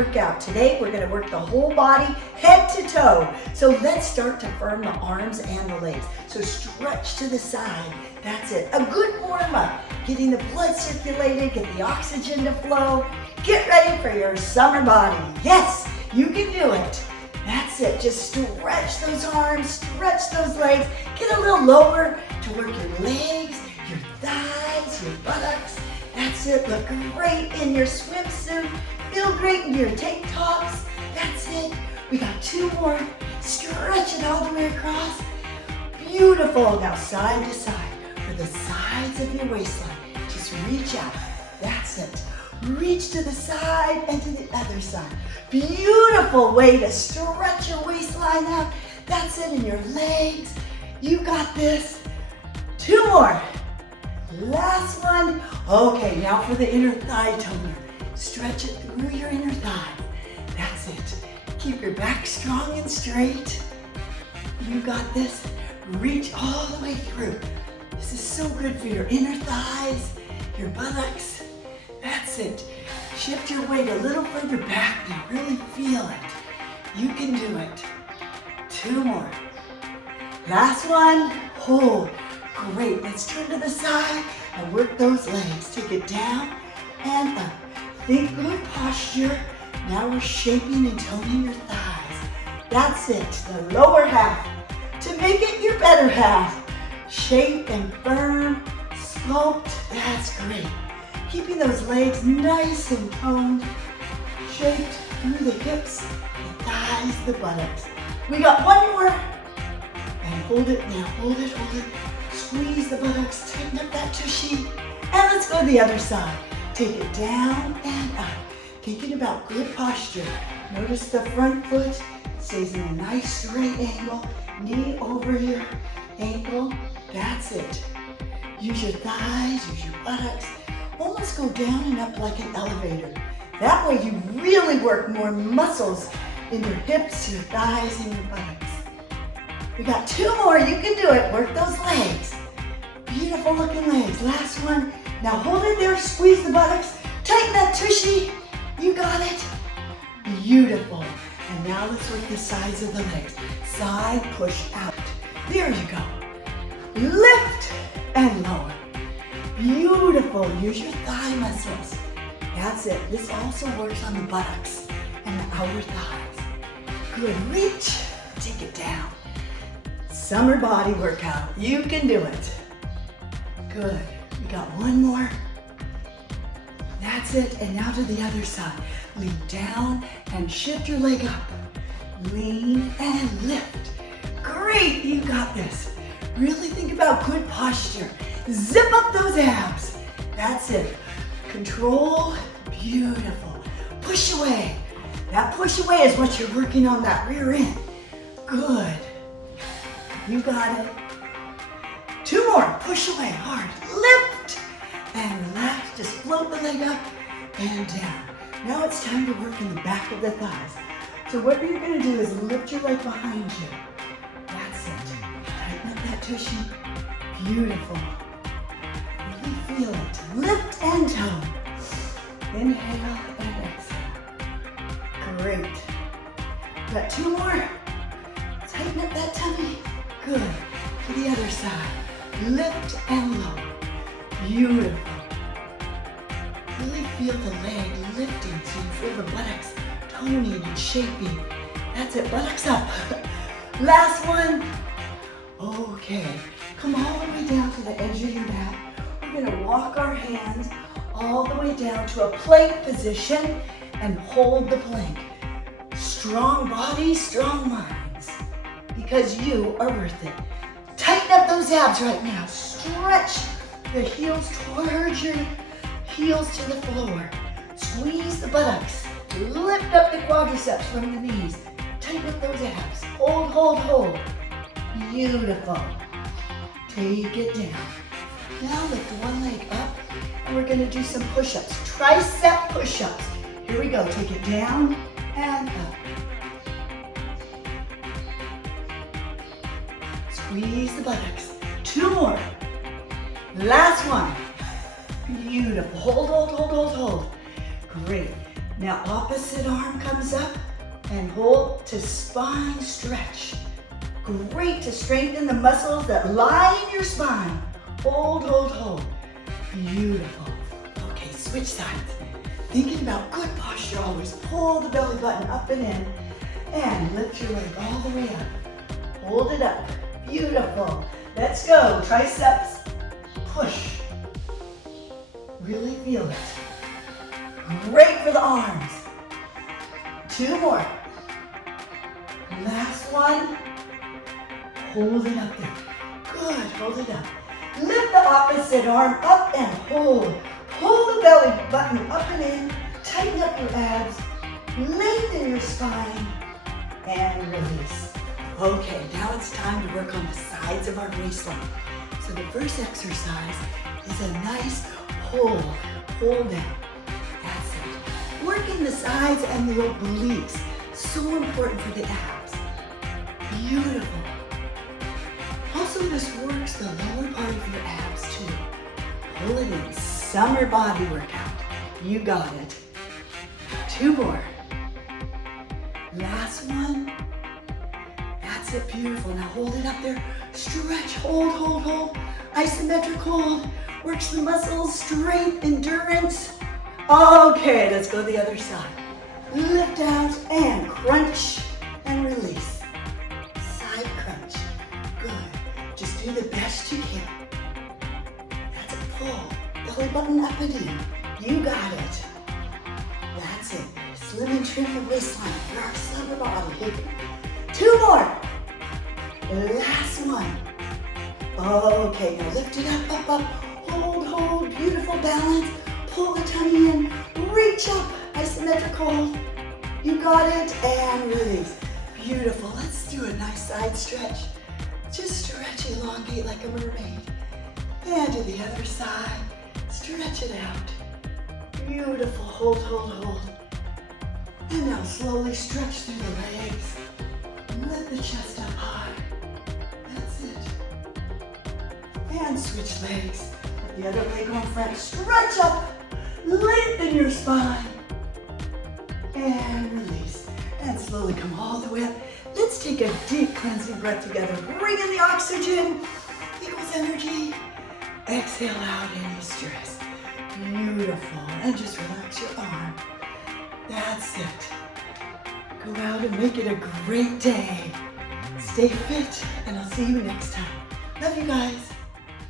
workout. Today we're going to work the whole body, head to toe. So let's start to firm the arms and the legs. So stretch to the side. That's it. A good warm up. Getting the blood circulated, get the oxygen to flow. Get ready for your summer body. Yes, you can do it. That's it. Just stretch those arms, stretch those legs. Get a little lower to work your legs, your thighs, your buttocks. That's it. Look great in your swimsuit. Feel great in your tank tops. That's it. We got 2 more. Stretch it all the way across. Beautiful. Now side to side. For the sides of your waistline, just reach out. That's it. Reach to the side and to the other side. Beautiful way to stretch your waistline out. That's it. In your legs. You got this. 2 more. Last one. Okay, now for the inner thigh toner. Stretch it through your inner thighs. That's it. Keep your back strong and straight. You got this. Reach all the way through. This is so good for your inner thighs, your buttocks. That's it. Shift your weight a little further back now. Really feel it. You can do it. 2 more. Last one. Hold. Great. Let's turn to the side and work those legs. Take it down and up. Think good posture. Now we're shaping and toning your thighs. That's it. The lower half. To make it your better half. Shape and firm. Sculpt. That's great. Keeping those legs nice and toned. Shaped through the hips, the thighs, the buttocks. We got 1 more. And hold it now. Hold it, hold it. Squeeze the buttocks, tighten up that tushy. And let's go to the other side. Take it down and up. Thinking about good posture. Notice the front foot stays in a nice straight angle. Knee over your ankle. That's it. Use your thighs, use your buttocks. Almost go down and up like an elevator. That way you really work more muscles in your hips, your thighs, and your buttocks. We got 2 more. You can do it. Work those legs. Beautiful looking legs. Last one. Now hold it there. Squeeze the buttocks. Tighten that tushy. You got it. Beautiful. And now let's work the sides of the legs. Side, push out. There you go. Lift and lower. Beautiful. Use your thigh muscles. That's it. This also works on the buttocks and the outer thighs. Good. Reach. Take it down. Summer body workout. You can do it. Good. We got 1 more. That's it. And now to the other side. Lean down and shift your leg up. Lean and lift. Great. You got this. Really think about good posture. Zip up those abs. That's it. Control. Beautiful. Push away. That push away is what you're working on, that rear end. Good. You got it. 2 more. Push away hard. Lift and relax. Just float the leg up and down. Now it's time to work in the back of the thighs. So what you're going to do is lift your leg behind you. That's it. Tighten up that tushy. Beautiful. Really feel it. Lift and tone. Inhale and exhale. Great. Got 2 more. Tighten up that tummy. Good. To the other side. Lift and lower. Beautiful. Really feel the leg lifting so you feel the buttocks toning and shaping. That's it. Buttocks up. Last one. Okay. Come all the way down to the edge of your mat. We're going to walk our hands all the way down to a plank position and hold the plank. Strong body, strong minds. Because you are worth it. Tighten up those abs right now. Stretch the heels towards your heels to the floor. Squeeze the buttocks. Lift up the quadriceps from the knees. Tighten up those abs. Hold, hold, hold. Beautiful. Take it down. Now lift one leg up and we're going to do some push-ups. Tricep push-ups. Here we go. Take it down and up. Squeeze the buttocks. 2 more. Last one. Beautiful. Hold, hold, hold, hold, hold. Great. Now opposite arm comes up and hold to spine stretch. Great to strengthen the muscles that lie in your spine. Hold, hold, hold. Beautiful. Okay, switch sides. Thinking about good posture always. Pull the belly button up and in and lift your leg all the way up. Hold it up. Beautiful. Let's go. Triceps. Push. Really feel it. Great for the arms. 2 more. Last one. Hold it up there. Good. Hold it up. Lift the opposite arm up and hold. Pull the belly button up and in. Tighten up your abs. Lengthen your spine. And release. Okay, now it's time to work on the sides of our waistline. So the first exercise is a nice hold. Hold down. That's it. Working the sides and the obliques. So important for the abs. Beautiful. Also, this works the lower part of your abs too. Pull it in. Summer body workout. You got it. 2 more. Last one. That's it. Beautiful. Now hold it up there. Stretch. Hold, hold, hold. Isometric hold. Works the muscles. Strength, endurance. Okay, let's go the other side. Lift out and crunch and release. Side crunch. Good. Just do the best you can. That's a pull. Belly button up and in. You got it. That's it. Slim and trim the waistline for our summer body. 2 more. Last one. Okay, now lift it up, up, up. Hold, hold. Beautiful balance. Pull the tummy in. Reach up. Isometric hold. You got it. And release. Beautiful. Let's do a nice side stretch. Just stretch, elongate like a mermaid. And to the other side. Stretch it out. Beautiful. Hold, hold, hold. And now slowly stretch through the legs. Lift the chest up high. That's it. And switch legs. Put the other leg on front. Stretch up. Lengthen your spine. And release. And slowly come all the way up. Let's take a deep cleansing breath together. Bring in the oxygen. Equals energy. Exhale out any stress. Beautiful. And just relax your arm. That's it. Go out and make it a great day. Stay fit, and I'll see you next time. Love you guys.